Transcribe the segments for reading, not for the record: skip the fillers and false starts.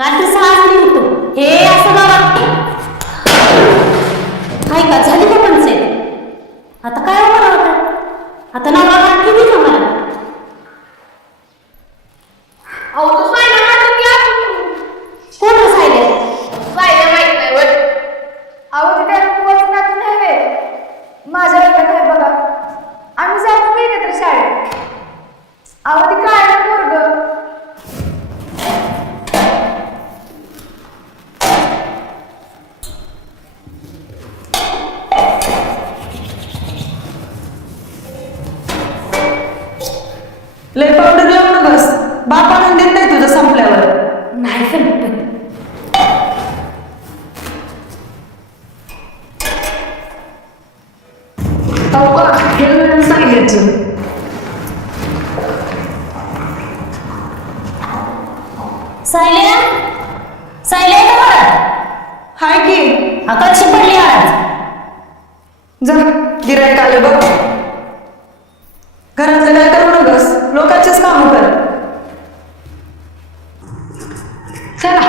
रात्री 6 वाजता होतो हे असं गावात काय का झाली का पंचायत आता काय होणार होतं आता नवरा घाट किती जमणार अहो तो सायला म्हणतो की आपण कोण सायले सायला माहित नाही वर अहो ते काय पोहोचणार नाही वे माझ्या लग्नात आहे बघा आम्ही जातो की एकत्र शाळेत अहो ते काय पोरग लय पावडर लावू नकस बाप आणून देत नाही तुझं संपल्यावर नाही संपत सांगायचं सायल्या सायल्या का घरात हाय की आकाशी पडली आज जा गिरायक आलं बघ घरातलं काय करू नकस लोकांचेच काम कर चला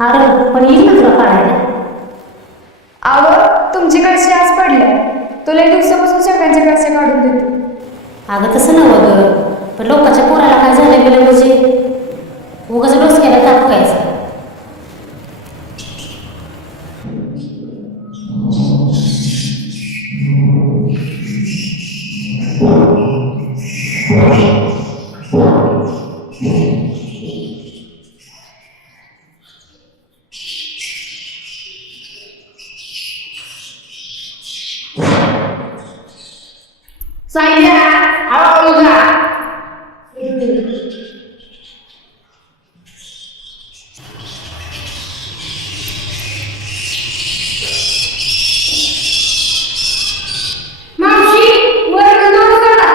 अरे पण येईल ना तुला काढायला अहो तुमची कळशी आज पडल्या तुला एक दिवसापासून सगळ्यांच्या कळशा काढून देतो अगं तसं नव्हतं गं पण लोकांच्या पोराला काय झालं गेलं म्हणजे उगाच डोसक्याला ताप व्हायचा सायल्या हळूहळू जा मावशी वर नको करा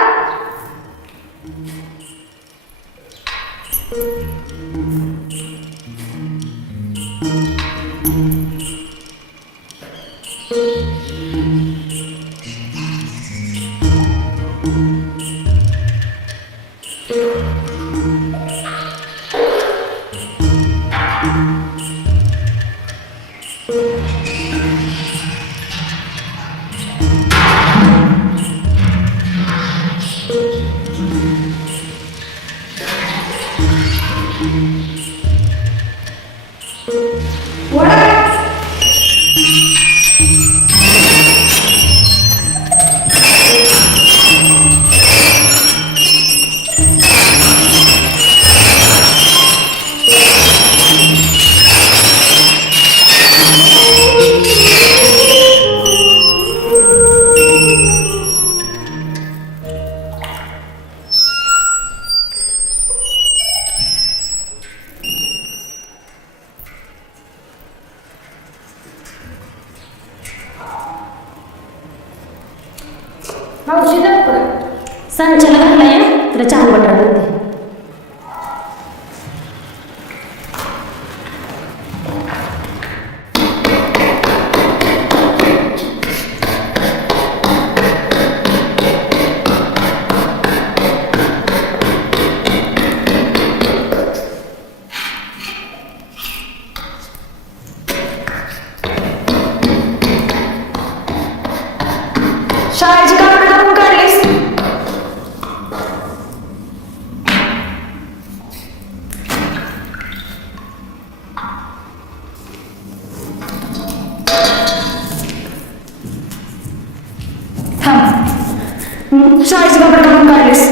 मावशी संचाला घातलाय ना तुला चहा बटर देते शाळेची कामं करून काढलीस शाळेची कामं करून काढलीस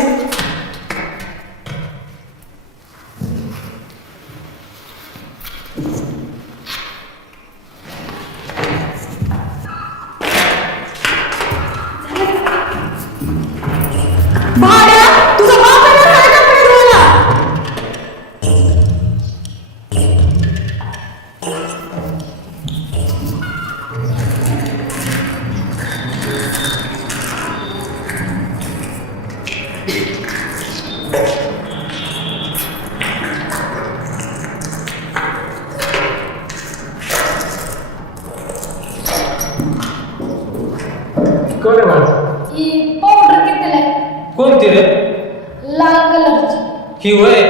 ही होय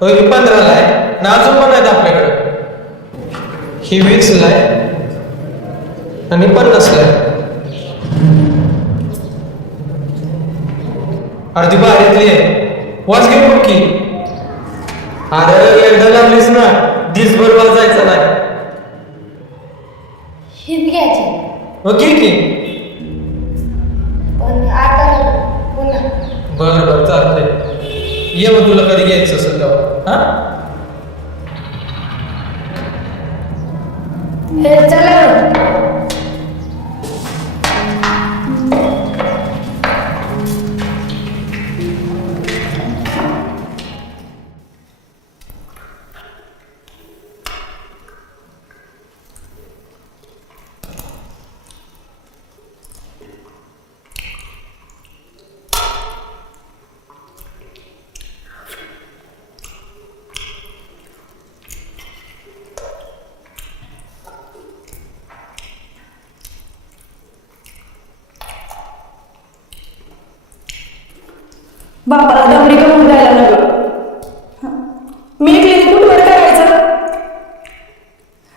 होय ही 15ला आहे ना अजून पण आहेत आपल्याकडे. ही 20ला आहे आणि 50ला आहे. अर्धी बाहेरली आहे वाज घेऊ बघ की. अरे एकदा लावलीस ना दिसभर वाजायचं नाही. हीच घ्यायची ओके की पण आता पुन्हा बरं बरं चालतंय. ये मग तुला कधी घ्यायचं असेल तेव्हा. हा हे चला बापाला दमडी करून द्यायला लागलं. मी क्लिनिक कुठवर करायचं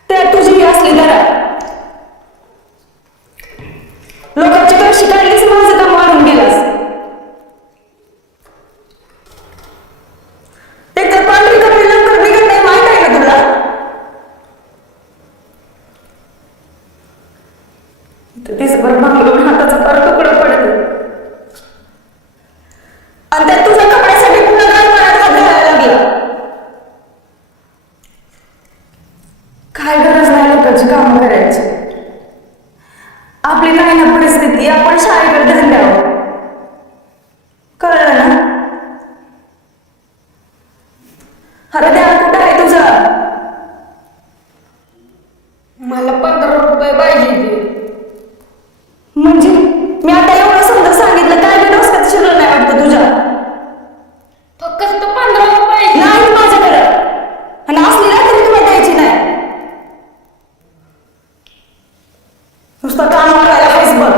त्यात तुझी असली जरा लोकांची कशी काढलीस माझं काम मारून गेलास. एकतर पांढरी कपडे लवकर निघत नाही माहित आहे का तुला. दिसभर भांगलून हाताचा पार तुकडं पडतं आणि त्यात तुझ्या कपड्यासाठी पुन्हा काय करायला लागला. काय गरज नाही लोकांची कामं करायची. आपली नाही ना परिस्थिती आपण शाळेकडे धंद्यावर कळलं ना. अरे द्या कुठं आहे तुझा. मला 15 रुपये पाहिजे. म्हणजे मी आता एवढं समजा सांगितलं काय बी डोसक्यात शिरलं नाही वाटतं तुझ्या. फक्त 15 रुपये नाही माझ्याकडं आणि असली ना तरी तुला द्यायची नाही. नुसतं काम करायला आहेस बघ.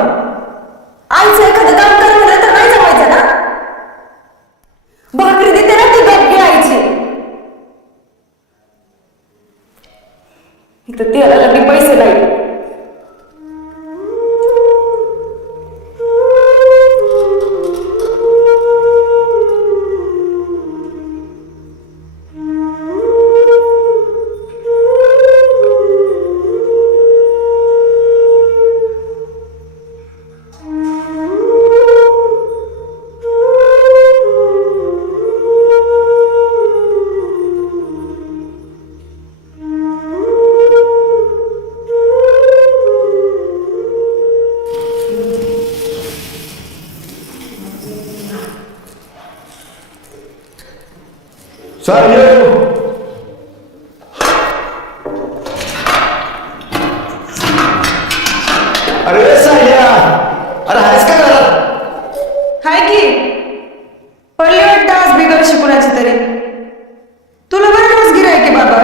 आईचं एखादं काम कर म्हणलं तर नाही जमायचं ना. भाकरी देते ना ती गप घ्यायची. इथं तेलाला बी पैसे नाही. अरे साहिया, अरे आहेस का घरात? हाय की पडली वाटतं आज बिगर शिकवण्याची तरी. तुला बरं रोज गिराय की बाबा.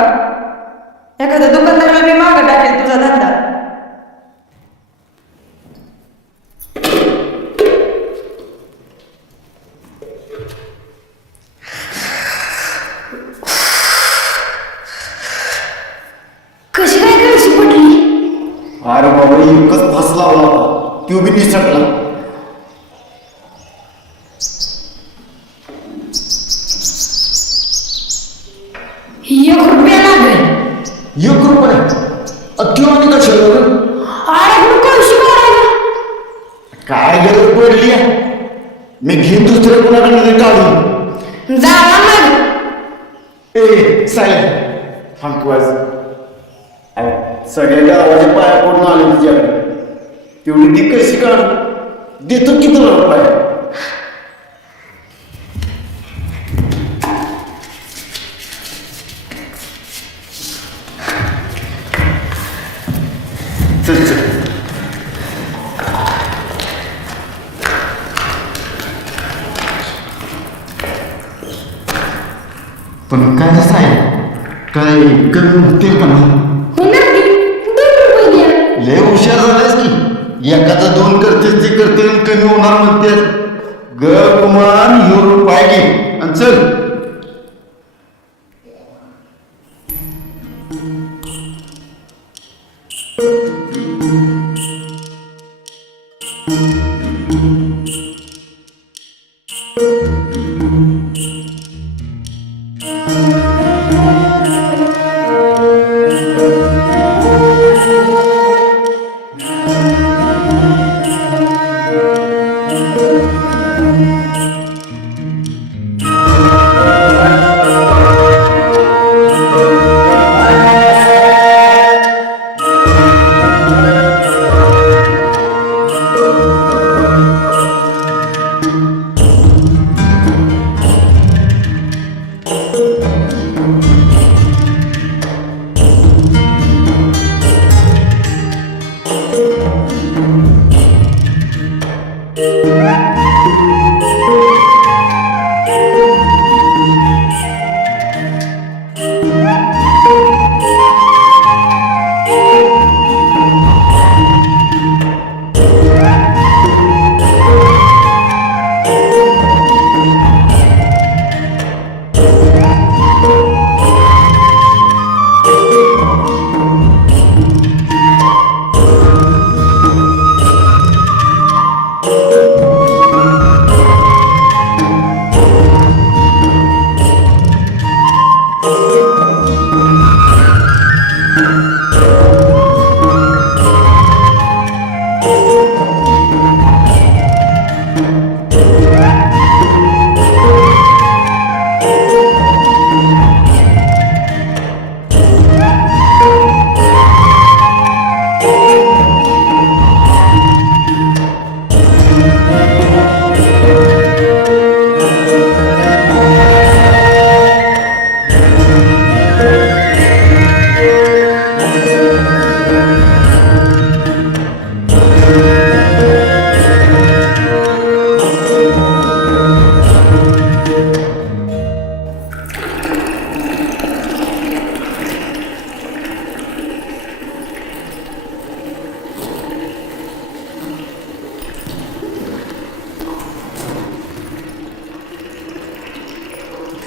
एखाद्या दुकानदाराला मी मागं टाकेल तुझा धंदा. कशी काय कळशी पडली. अरे बाबा एकच फास लावला होता तो बी निसटला. ₹1 लागेल. 1 रुपये त्यो आणि कशाला रे? अरे कळशी करायला काय गरज पडली आहे? मी घेईन दुसऱ्या कोणाकडे काढून. जावा मग. ए साहेब फांकवायचं सगळ्या गावाच्या पाया पडून आले तुझ्याकडे. तेवढी ती कशी काढ देतो की तुला रुपये. चल चल. पण काय कसं आहे काय कमी होतील का नाही? होणार की 2 रुपये द्या. लय हुशार झालायस की एखादा 2 करतेस ते करते कमी होणार म्हणते. ग कुमान ₹1 घे आणि चल.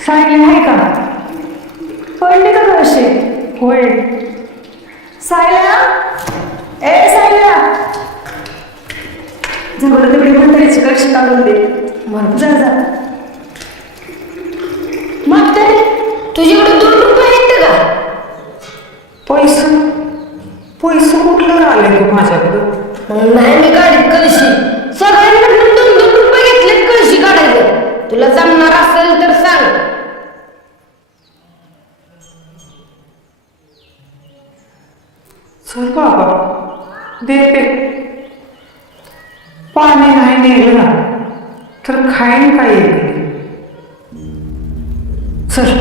सायली आहे का? पडली का कशी? होय. सायल्या, ए सायल्या, जवळ तेवढी म्हातारीची कशी काढून दे. जा जा. मग तर तुझ्याकडे 2 रुपये आहेत का? पैसे कुठलं आले तू माझ्याकडं? नाही मी गाडीत कळशी सगळ्यांकडून 2-2 रुपये घेतलेत कळशी काढायचं. तुला जमणार असेल तर सांग. चल बाबा, दे पे. पाणी नाही नेलं ना तर खाईन काय येते. चल.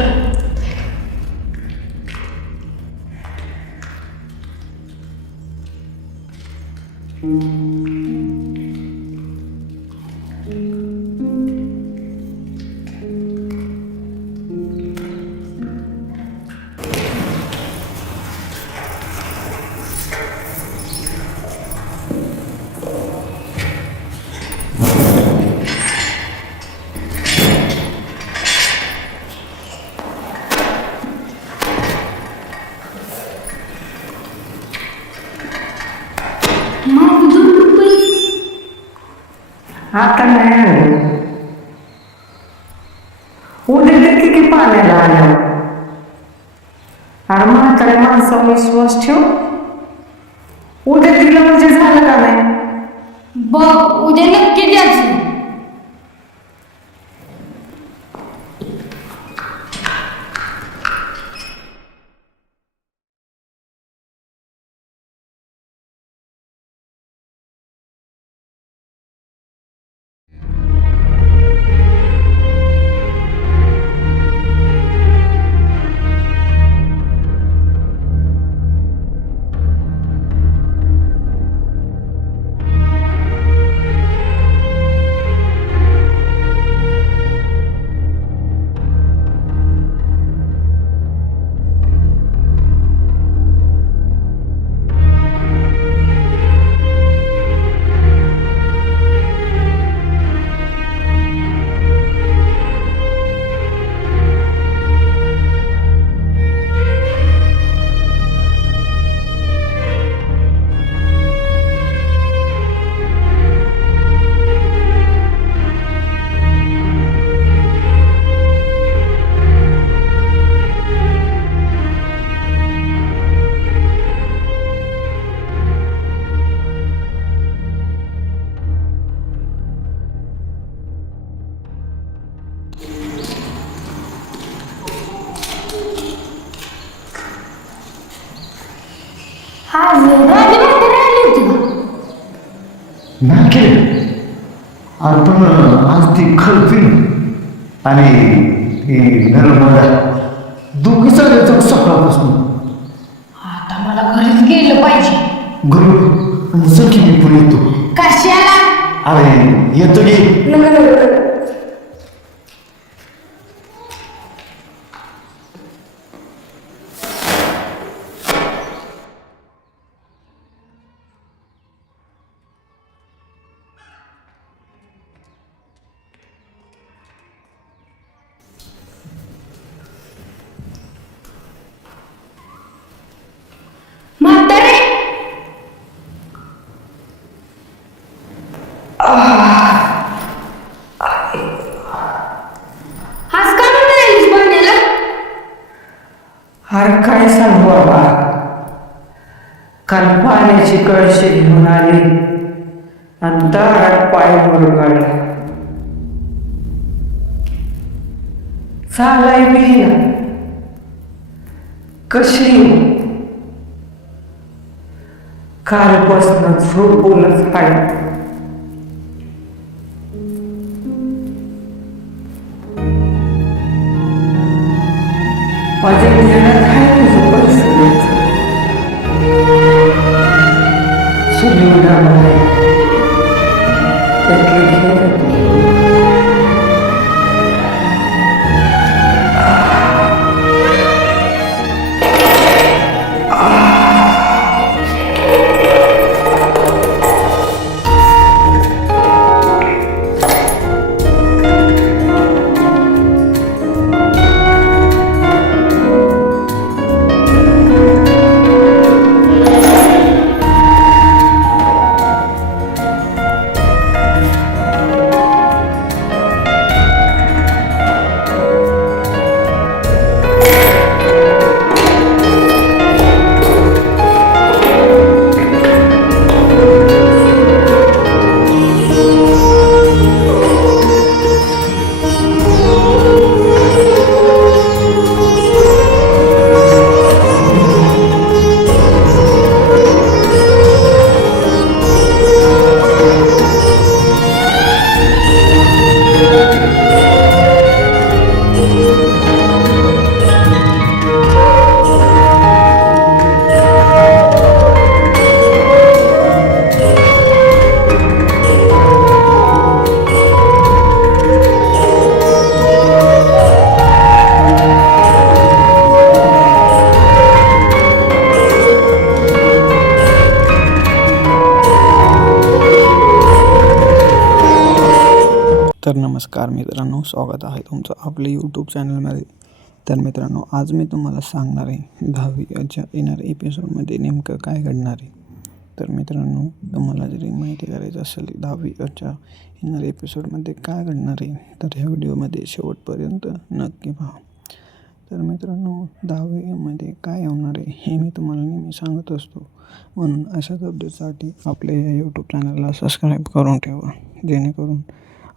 आता नाही आलं. उद्या देते की पाण्याला आल्यावर. अरे म्हाताऱ्या माणसावर विश्वास ठेव. उद्या दिलं म्हणजे झालं का नाही? बघ उद्या नक्की द्यायची. आज राणी म्हातारी आली होती का? नाही केलं आपण आज ती खलपी आणि ती नर्मदा दोघी चालले सकाळपासून आता मला घरीच गेलं पाहिजे. गुरु सखी मी पण येतो. कशाला? अरे येतो की नका. म्हातारे आज का म्हणता येईल पाण्याला? अरे काय सांगू बाबा, काल पाण्याची कळशी घेऊन आली आणि दारात पाय मुरगाळला. चालाय बी ना कशी कालपासून झोपूनच आहे. माझ्या ध्यानात आहे तुझं परिस्थितीचं सुनिवडामध्ये त्यातले खेळ तर नमस्कार मित्रांनो, स्वागत आहे तुमचं आपल्या यूट्यूब चॅनलमध्ये. तर मित्रांनो, आज मी तुम्हाला सांगणार आहे 10वीच्या येणाऱ्या एपिसोडमध्ये नेमकं काय घडणार आहे. तर मित्रांनो, तुम्हाला जरी माहिती करायचं असेल 10वीच्या येणाऱ्या एपिसोडमध्ये काय घडणार आहे तर ह्या व्हिडिओमध्ये शेवटपर्यंत नक्की पहा. तर मित्रांनो, 10वीमध्ये काय होणार आहे हे मी तुम्हाला नेहमी सांगत असतो, म्हणून अशाच अपडेटसाठी आपल्या या यूट्यूब चॅनलला सबस्क्राईब करून ठेवा, जेणेकरून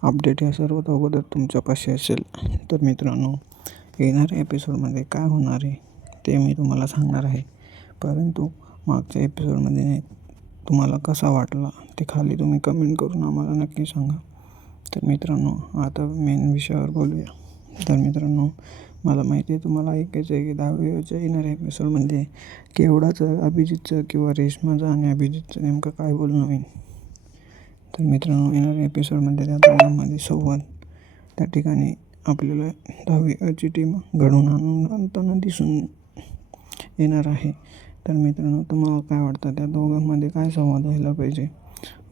अपडेट या सर्वात अगोदर तुमच्यापाशी असेल. तर मित्रांनो, येणाऱ्या एपिसोडमध्ये काय होणार आहे ते मी तुम्हाला सांगणार आहे, परंतु मागच्या एपिसोडमध्ये तुम्हाला कसा वाटला ते खाली तुम्ही कमेंट करून आम्हाला नक्की सांगा. तर मित्रांनो, आता मेन विषयावर बोलूया. तर मित्रांनो, मला माहिती आहे तुम्हाला ऐकायचं आहे की 10वीच्या येणाऱ्या एपिसोडमध्ये केवढाचं अभिजितचं किंवा रेश्माचं आणि अभिजितचं नेमकं काय बोलणं होईल. तर मित्रांनो, येणाऱ्या एपिसोडमध्ये त्या दोघांमध्ये संवाद त्या ठिकाणी आपल्याला 10वीची टीम घडवून आणताना दिसून येणार आहे. तर मित्रांनो, तुम्हाला काय वाटतं त्या दोघांमध्ये काय संवाद व्हायला पाहिजे.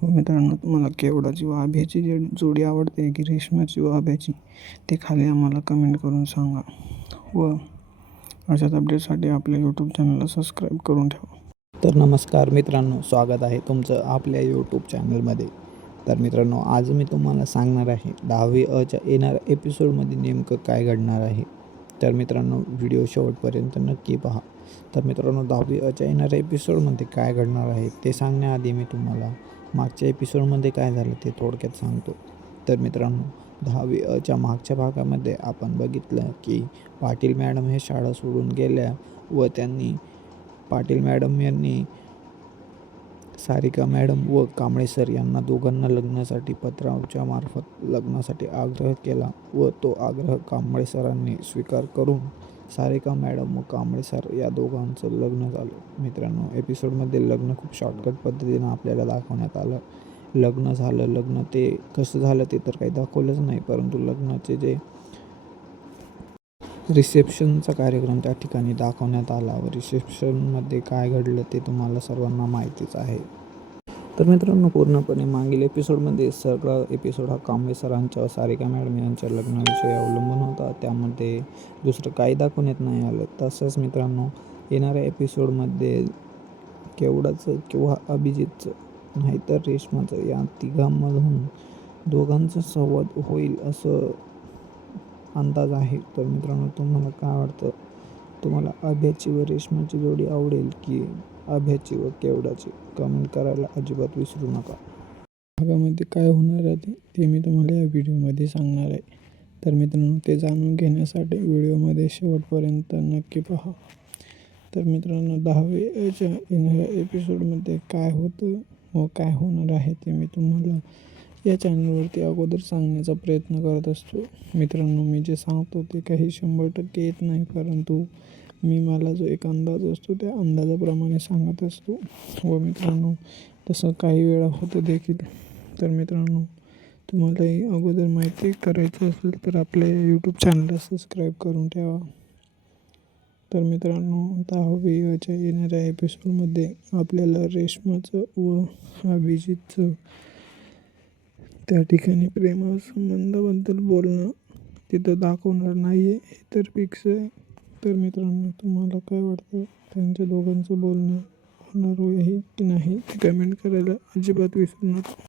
व मित्रांनो, तुम्हाला केवढाची व आभ्याची जी जोडी आवडते की रेश्माची व आभ्याची ते खाली आम्हाला कमेंट करून सांगा. व अशाच अपडेटसाठी आपल्या यूट्यूब चॅनलला सबस्क्राईब करून ठेवा. तर नमस्कार मित्रांनो, स्वागत आहे तुमचं आपल्या यूट्यूब चॅनलमध्ये. तर मित्रांनो, आज मी तुम्हाला सांगणार आहे 10वीच्या येणाऱ्या एपिसोडमध्ये नेमकं काय घडणार आहे. तर मित्रांनो, व्हिडिओ शेवटपर्यंत नक्की पहा. तर मित्रांनो, 10वीच्या येणाऱ्या एपिसोडमध्ये काय घडणार आहे ते सांगण्याआधी मी तुम्हाला मागच्या एपिसोडमध्ये काय झालं ते थोडक्यात सांगतो. तर मित्रांनो, 10वीच्या मागच्या भागामध्ये आपण बघितलं की पाटील मॅडम हे शाळा सोडून गेल्या व त्यांनी पाटील मॅडम यांनी सारिका मॅडम व कांबळे सर यांना दोघांना लग्नासाठी पत्राच्या मार्फत लग्नासाठी आग्रह केला व तो आग्रह कांबळे सरांनी स्वीकार करून सारिका मॅडम व कांबळे सर या दोघांचं लग्न झालं. मित्रांनो, एपिसोडमध्ये लग्न खूप शॉर्टकट पद्धतीनं आपल्याला दाखवण्यात आलं. लग्न झालं. लग्न ते कसं झालं ते तर काही दाखवलंच नाही, परंतु लग्नाचे जे रिसेप्शनचा कार्यक्रम त्या ठिकाणी दाखवण्यात आला व रिसेप्शनमध्ये काय घडलं ते तुम्हाला सर्वांना माहितीच आहे. तर मित्रांनो, पूर्णपणे मागील एपिसोडमध्ये सगळा एपिसोड हा कांबळे सरांच्या व सारिका मॅडम यांच्या लग्नाविषयी अवलंबून होता. त्यामध्ये दुसरं काही दाखवण्यात नाही आलं. तसंच मित्रांनो, येणाऱ्या एपिसोडमध्ये केवडाचं किंवा अभिजितचं नाहीतर रेश्माचं या तिघांमधून दोघांचा संवाद होईल असं अंदाज आहे. तर मित्रांनो, तुम्हाला काय वाटतं? तुम्हाला अभ्याची व रेश्माची जोडी आवडेल की अभ्याची व केवडाची? कमेंट करायला अजिबात विसरू नका. भागामध्ये काय होणार आहे ते मी तुम्हाला या व्हिडिओमध्ये सांगणार आहे. तर मित्रांनो, ते जाणून घेण्यासाठी व्हिडिओमध्ये शेवटपर्यंत नक्की पहा. तर मित्रांनो, 10वीच्या येणाऱ्या एपिसोडमध्ये काय होतं व काय होणार आहे ते मी तुम्हाला या चॅनलवरती अगोदर सांगण्याचा प्रयत्न करत असतो. मित्रांनो, मी जे सांगतो ते काही 100% येत नाही, परंतु मला जो एक अंदाज असतो त्या अंदाजाप्रमाणे सांगत असतो. व मित्रांनो, तसं काही वेळा होतं देखील. तर मित्रांनो, तुम्हालाही अगोदर माहिती करायचं असेल तर आपल्या यूट्यूब चॅनलला सबस्क्राईब करून ठेवा. तर मित्रांनो, 10वीच्या येणाऱ्या एपिसोडमध्ये आपल्याला रेश्माचं व अभिजितचं त्या ठिकाणी प्रेमसंबंधाबद्दल बोलणं तिथं दाखवणार नाही आहे, हे तर फिक्स आहे. तर मित्रांनो, तुम्हाला काय वाटतं? त्यांच्या दोघांचं बोलणं होणार आहे की नाही ते कमेंट करायला अजिबात विसरू नका.